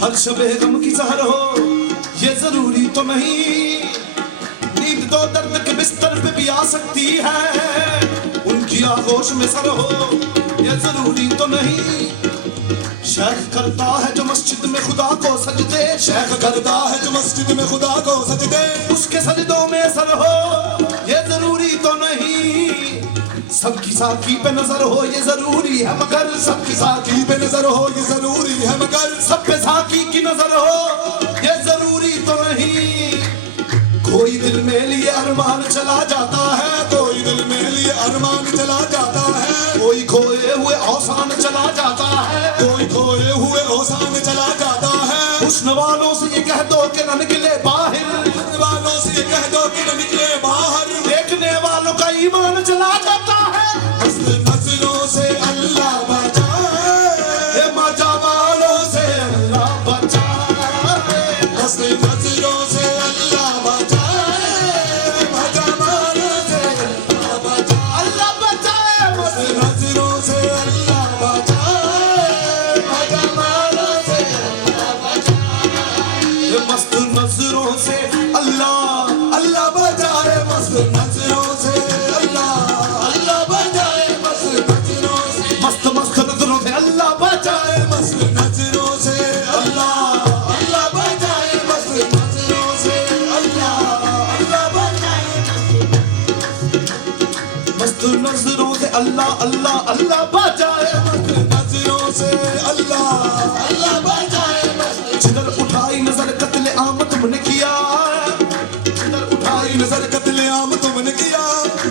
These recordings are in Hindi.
हर शबे गम की सहर हो ये जरूरी तो नहीं, नींद तो दर्द के बिस्तर पे भी आ सकती है, उनकी आगोश में सर हो ये जरूरी तो नहीं। शेख करता है जो मस्जिद में खुदा को सजदे, शेख करता है जो मस्जिद में खुदा को सजदे, उसके सजदों में सर हो ये जरूरी तो नहीं। सबकी साकी पे नजर हो ये जरूरी है मगर, सबकी साकी पे नजर हो ये जरूरी है मगर, सब पे साकी की नजर हो ये जरूरी तो नहीं। कोई दिल में लिए अरमान चला जाता है, कोई दिल में लिए अरमान चला जाता है, कोई खोए हुए औसान चला जाता है, कोई खोए हुए औसान चला जाता है। हुस्न वालों से ये कह दो कि न निकले बाहर, हुस्न वालों से ये कह दो कि न निकले बाहर, देखने वालों का ईमान चला जाता है। हस्न नजरों से अल्लाह बचाए, ये मजा वालों से अल्लाह बचाए, हस्न नजरों से अल्लाह बचाए, मजा वालों से अल्लाह बचाए, अल्लाह बचाए, हस्न नजरों से अल्लाह बचाए, मजा वालों से अल्लाह बचाए। ये मस्त नजरों से अल्लाह अल्लाह बचाए, मस्त नजरों से अल्लाह बचाए, मस्त नजरों से, मस्त मस्त नजरों से अल्लाह बचाए, मस्त नजरों से अल्लाह बचाए, मस्त नजरों से अल्लाह बचाए, मस्त नजरों से अल्लाह अल्लाह अल्लाह बचाए, मस्त नजरों से अल्लाह बचाए। जिधर उठाई नजर कत्ले आम तुमने किया, जिधर उठाई नजर कत्ले आम तुमने किया,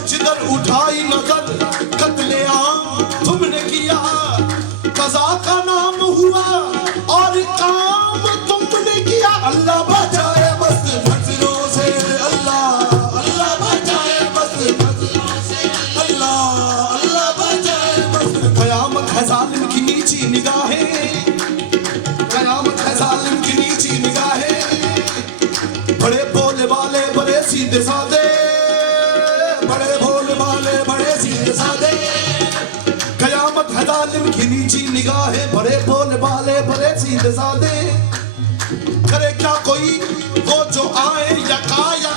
जिधर उठाई नजर कत्ले आम तुमने किया, कज़ा का नाम हुआ और काम तुमने किया। अल्लाह बचाए, मस्त नजरों से अल्लाह बचाए, मस्त नजरों से अल्लाह बचाए, मस्त। कयामत है जालिम की नीची निगाहें, कयामत है जालिम की नीची निगाहें, बड़े बोले वाले बड़े सीधे साधे, बड़े भोले वाले बड़े सीधे साधे, कयामत है जालिम की नीची निगाहें, बड़े बोले वाले बड़े सीधे साधे। करे क्या कोई वो जो आए या काया,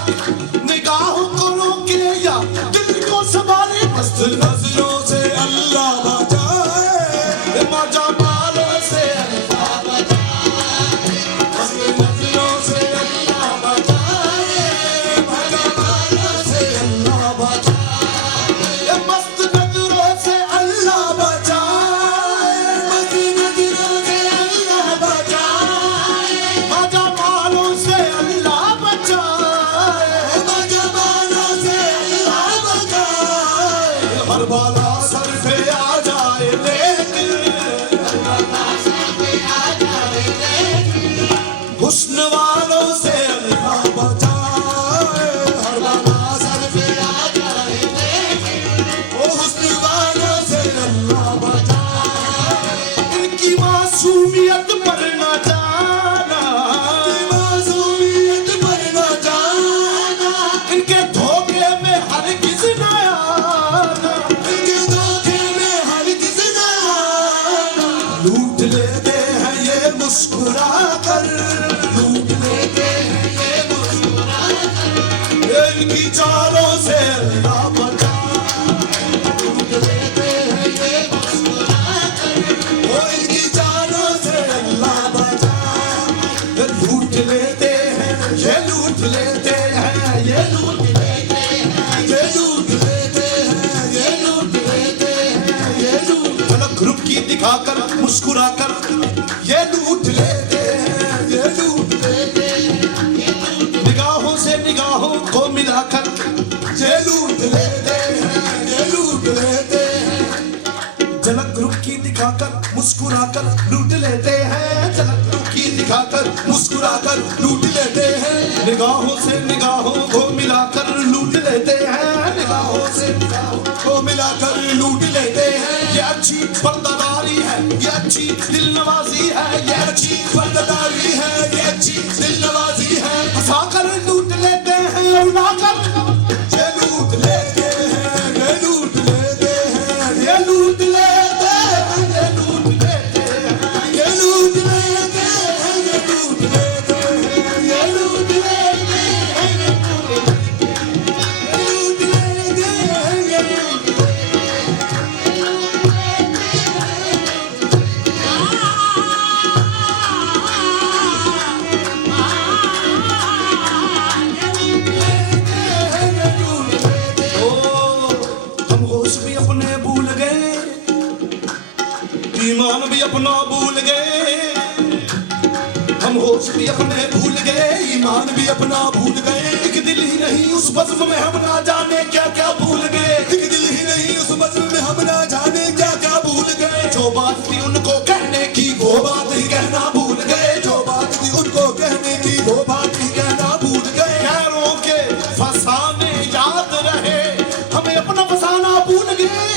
निगाहों को रोके या दिल को संभाले। मस्त नजरों से अल्लाह बचाए, मजा मालों से अल्लाह बचाए, मस्त नजरों से अल्लाह बचाए, मजा वालों से अल्लाह बचाए, मस्त नजरों से अल्लाह बचाए, मस्त नजरों से अल्लाह बचाए, मजा मालों से अल्लाह बचाए, मजा वालों से अल्लाह बचाए। हर बाला सर पे आ जाए लेकिन, हुस्न वालों से अल्लाह बचाए, हर बाला सर पे आ जाए लेकिन, ओ हुस्न वालों से अल्लाह बचाए। इनकी मासूमियत पर न जाना, मासूमियत पर न जाना, इनके धोखे में हरगिज़ न आना, इनके धोखे में हरगिज़ न आना। लूट लेते हैं ये मुस्कुरा कर, लूट लेते हैं ये मुस्कुरा कर, इनकी चालों से अल्लाह बचाए, लूट लेते हैं ये मुस्कुरा कर, ओ इनकी चालों से अल्लाह बचाए। लूट लेते हैं ये लूट लेते हैं ये लूट लेते हैं ये लूट लेते हैं, ये लूट लेते हैं, ये लूट झलक रुपकी दिखाकर मुस्कुराकर ये लूट लेते हैं, ये लूट लेते हैं, ये लूट निगाहों से निगाहों को मिलाकर ये लूट लेते हैं, ये लूट लेते हैं। झलक रुपकी दिखाकर मुस्कुराकर लूट लेते हैं, झलक रुपकी दिखाकर मुस्कुराकर लूट लेते हैं, निगाहों से निगाहों को मिलाकर लूट लेते हैं, निगाहों से निगाहों को मिलाकर लूट लेते हैं। ये अच्छी पर्दादारी है, ये अच्छी दिल नवाजी है, ये अच्छी पर्दादारी है, ये अच्छी दिल नवाजी है। हंसाकर लूट लेते हैं, उड़ाकर ये लूट लेते हैं, ये लूट लेते हैं, ये लूट लेते हैं, ये लूट लेते हैं, ये लूट लेते हैं, अपना भूल गए, हम होश भी अपने भूल गए, ईमान भी अपना भूल गए। एक दिल ही नहीं उस बज़्म में हम ना जाने क्या क्या भूल गए, एक दिल ही नहीं उस बज़्म में हम ना जाने क्या क्या भूल गए। जो बात थी उनको कहने की वो बात ही कहना भूल गए, जो बात थी उनको कहने की वो बात ही कहना भूल गए। खैरों के फसाने याद रहे, हमें अपना फसाना भूल गए।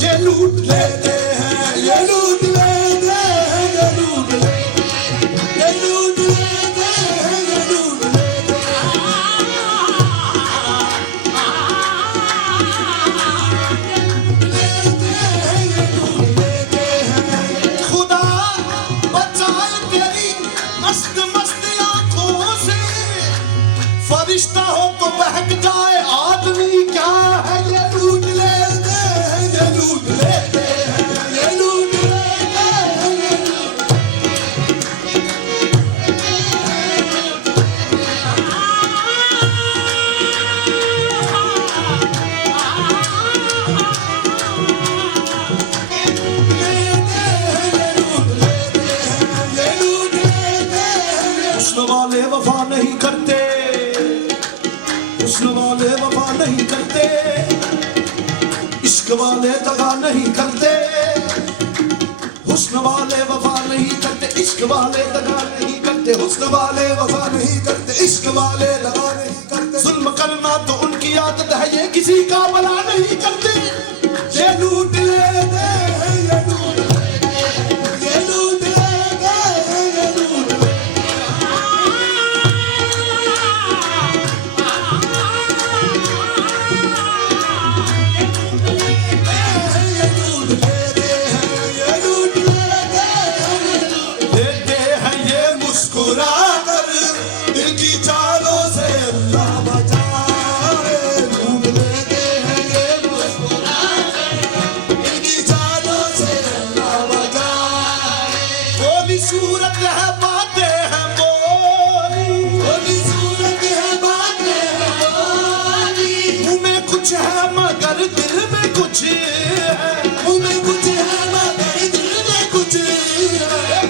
ये लूट लेते हैं, ये लूट लेते हैं, ये लूट लेते हैं, ये लूट लेते हैं, ये लूट लेते हैं। लेते हैं, ये लूट लेते हैं। खुदा बचाए तेरी मस्त मस्त आंखों से, फरिश्ता हो तो बहक जाए आदमी क्या है। ये लूट लेते हैं, ये लूट लेते हैं, ये लूट लेते हैं, ये लूट लेते हैं, ये लूट लेते हैं, ये लूट लेते हैं। हुस्न वाले वफा नहीं करते, हुस्न वाले वफा नहीं करते, इश्क वाले दगा नहीं करते। हुस्न वाले वफा नहीं करते, इश्क वाले दगा नहीं करते, हुस्न वाले वफा नहीं करते, इश्क वाले लगा नहीं करते। जुल्म करना तो उनकी आदत है, ये किसी का भला नहीं करते। ये लूट लेते हैं, ये लूट लेते हैं, ये लूट लेते हैं, ये लूट लेते हैं, ये लूट लेते हैं, ये लूट लेते हैं, ये लूट देते हैं ये मुस्कुरा कर दिल की चालों से अल्लाह बचाए। लूट लेते हैं ये मुस्कुरा कर दिल की चालों से अल्लाह बचाए। बोली सूरत है बातें हैं बोली, बोली सूरत है बातें हैं बोली, मुंह में कुछ है मगर दिल में कुछ है। मुँह में कुछ है मगर दिल में कुछ है।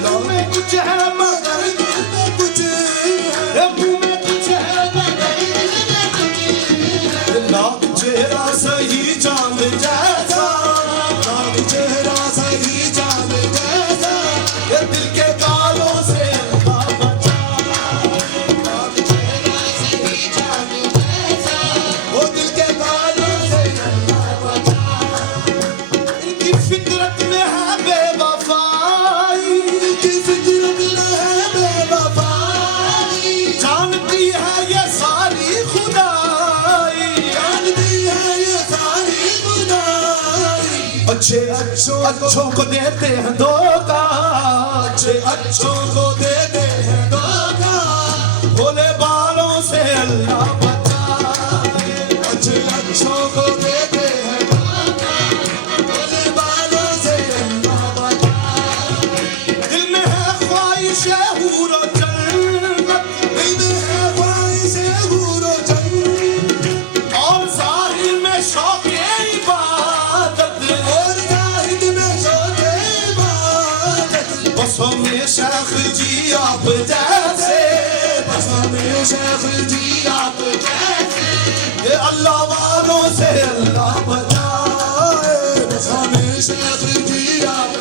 मुंह में कुछ है मगर मगर दिल में कुछ है। मुंह में कुछ है मगर दिल में कुछ है। लाख चेहरा सही चांद जैसा, लाख चेहरा सही चाँद जैसा, ये दिल के कालों से अल्लाह बचा। लाख चेहरा सही चाँद जैसा, वो दिल के कालों से अल्लाह बचा। इनकी फितरत में है बेवफाई, इनकी फितरत में है बेवफाई, जानती है ये सारी खुदाई। जानती है ये सारी खुदाई। अच्छे अच्छों को देते हैं धोखा, अच्छे अच्छों को देते हैं धोखा, भोले बालों से अल्लाह बचाए। अच्छे अच्छों को देते हैं धोखा, भोले बालों से अल्लाह बचाए। दिल में है ख्वाहिश हूर और जन्नत, दिल में है ख्वाहिश हूर और जन्नत, और ज़ाहिर में शौक़ इबादत। और जाहिद में शौक़ इबादत। बस हमें शेख जी आप जैसे, बस हमें शेख जी आप जैसे, ये अल्लाह वालों से अल्लाह बचाए। बस हमें शेख जी आप